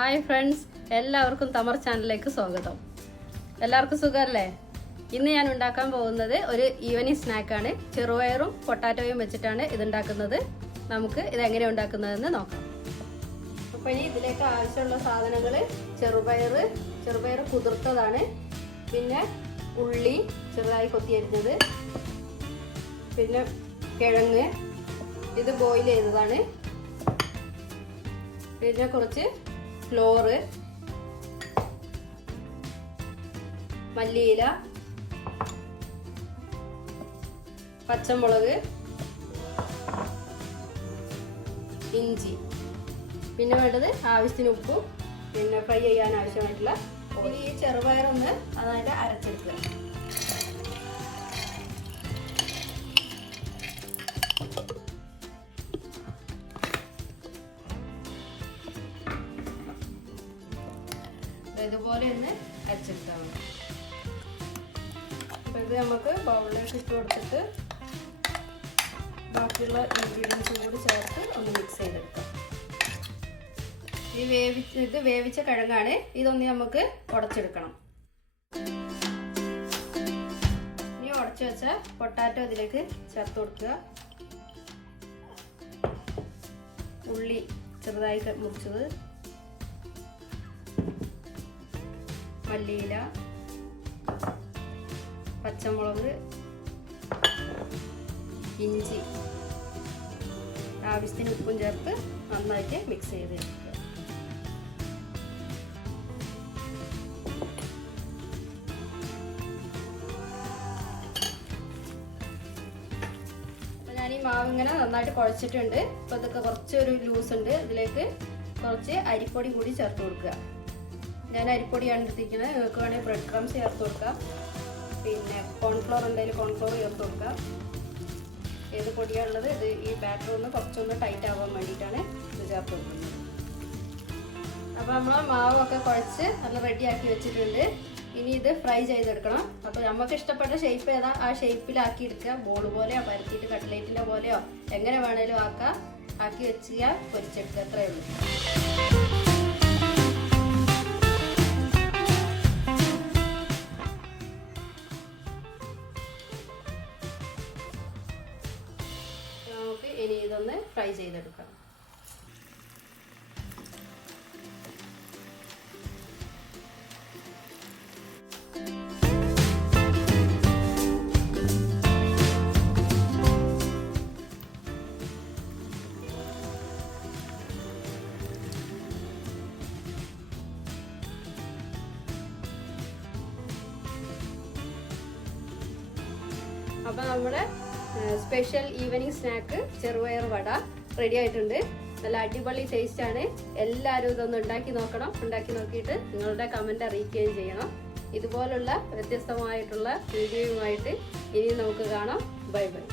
Hi friends, എല്ലാവർക്കും തമർ ചാനലിലേക്ക് സ്വാഗതം. എല്ലാവർക്കും സുഖമല്ലേ? ഇന്ന് ഞാൻ ഉണ്ടാക്കാൻ പോകുന്നത് ഒരു ഈവനിങ് സ്നാക്കാണ്. ചെറുപയറും പൊട്ടാറ്റോയും വെച്ചിട്ടാണ് ഇതുണ്ടാക്കുന്നത്. നമുക്ക് ഇതെങ്ങനെ ഉണ്ടാക്കുന്നതെന്ന് നോക്കാം. അപ്പോൾ ഇനി ഇതിലേക്ക് ആവശ്യമുള്ള സാധനങ്ങൾ ചെറുപയർ കുതിർത്തതാണ്, പിന്നെ ഉള്ളി ചെറുതായി കൊത്തിയരിഞ്ഞത്, പിന്നെ കിഴങ്ങ് ഇത് ബോയിൽ ചെയ്തതാണ്, പിന്നെ കുറച്ച് ഫ്ലോറ്, മല്ലിയില, പച്ചമുളക്, ഇഞ്ചി, പിന്നെ വേണ്ടത് ആവശ്യത്തിന് ഉപ്പും, പിന്നെ ഫ്രൈ ചെയ്യാൻ ആവശ്യമായിട്ടുള്ള ഈ ചെറുപയറൊന്ന് നന്നായിട്ട് അരച്ചെടുക്കുക. ഇതുപോലെ ഒന്ന് അരച്ചെടുത്താൽ മതി. അപ്പോൾ ഇത് നമുക്ക് ബൗളിലേക്ക് ഇട്ട് കൊടുത്തിട്ട് ബാക്കിയുള്ള ഇൻഗ്രീഡിയൻസും കൂടി ചേർത്ത് ഒന്ന് മിക്സ് ചെയ്തെടുക്കാം. ഇത് വേവിച്ച കിഴങ്ങാണ്. ഇതൊന്ന് നമുക്ക് ഉടച്ചെടുക്കണം. ഇനി ഉടച്ചു വെച്ച പൊട്ടാറ്റോ ഇതിലേക്ക് ചേർത്ത് കൊടുക്കുക. ഉള്ളി ചെറുതായി മുറിച്ചത്, മല്ലിയില, പച്ചമുളക്, ഇഞ്ചി, ആവശ്യത്തിന് ഉപ്പും ചേർത്ത് നന്നായിട്ട് മിക്സ് ചെയ്ത് വെക്കുക. അപ്പോൾ ഞാൻ ഈ മാവ് ഇങ്ങനെ നന്നായിട്ട് കുഴച്ചിട്ടുണ്ട്. അപ്പോൾ ഇതൊക്കെ കുറച്ചൊരു ലൂസ് ഉണ്ട്. ഇതിലേക്ക് കുറച്ച് അരിപ്പൊടി കൂടി ചേർത്ത് കൊടുക്കുക. ഞാൻ അരിപ്പൊടിയാണ് എടുത്തിരിക്കുന്നത്. നിങ്ങൾക്ക് വേണമെങ്കിൽ ബ്രെഡ് ക്രംസ് ചേർത്ത് കൊടുക്കാം, പിന്നെ കോൺഫ്ലോർ ഉണ്ടെങ്കിൽ കോൺഫ്ലോർ ചേർത്ത് കൊടുക്കാം. ഏത് പൊടിയാണുള്ളത്, ഇത് ഈ ബാറ്റർ ഒന്ന് കുറച്ചൊന്ന് ടൈറ്റ് ആവാൻ വേണ്ടിയിട്ടാണ് ഇത് ചേർത്ത് കൊടുക്കുന്നത്. അപ്പോൾ നമ്മൾ മാവൊക്കെ കുഴച്ച് നല്ല റെഡിയാക്കി വെച്ചിട്ടുണ്ട്. ഇനി ഇത് ഫ്രൈ ചെയ്തെടുക്കണം. അപ്പോൾ നമുക്ക് ഇഷ്ടപ്പെട്ട ഷേപ്പ് ഏതാ ആ ഷേപ്പിലാക്കി എടുക്കുക. ബോൾ പോലെയോ പരത്തിയിട്ട് കട്ട്ലേറ്റിൻ്റെ പോലെയോ എങ്ങനെ വേണേലും ആക്കി വെച്ച് പൊരിച്ചെടുക്കുക. അത്രയേ ഉള്ളൂ. ഇനി ഇതൊന്ന് ഫ്രൈ ചെയ്തെടുക്കാം. അപ്പോൾ നമ്മുടെ സ്പെഷ്യൽ ഈവനിങ് സ്നാക്ക് ചെറുപയർ വട റെഡി ആയിട്ടുണ്ട്. നല്ല അടിപൊളി ടേസ്റ്റ് ആണ്. എല്ലാവരും ഇതൊന്ന് ഉണ്ടാക്കി നോക്കണം. ഉണ്ടാക്കി നോക്കിയിട്ട് നിങ്ങളുടെ കമൻറ്റ് അറിയിക്കുകയും ചെയ്യണം. ഇതുപോലുള്ള വ്യത്യസ്തമായിട്ടുള്ള വീഡിയോയുമായിട്ട് ഇനി നമുക്ക് കാണാം. Bye bye.